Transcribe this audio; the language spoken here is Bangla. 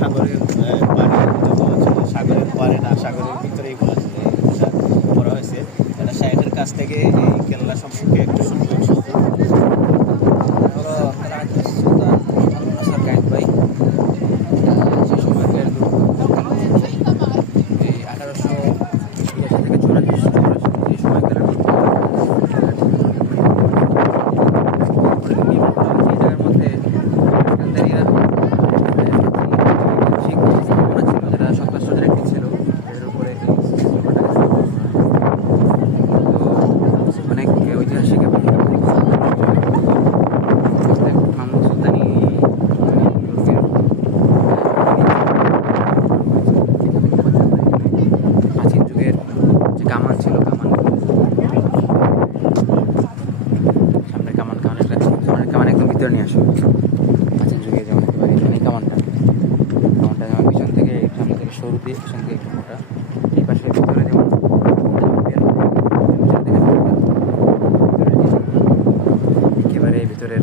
সাগরের পানি সাগরের পারে না, সাগরের ভিতরে এগুলো করা হয়েছে। এটা সাহেবের কাছ থেকে এই কেল্লা সম্পর্কে একটু সুন্দর ভিতরে নিয়ে আসো। আচ্ছা ঢুকে যেমন এখানে কামানটা। কামানটা যেমন পিছন থেকে, সামনে থেকে সরু দিয়ে পিছন থেকে একটু মোটা। এই পাশে ভিতরে যেমন একেবারে ভিতরের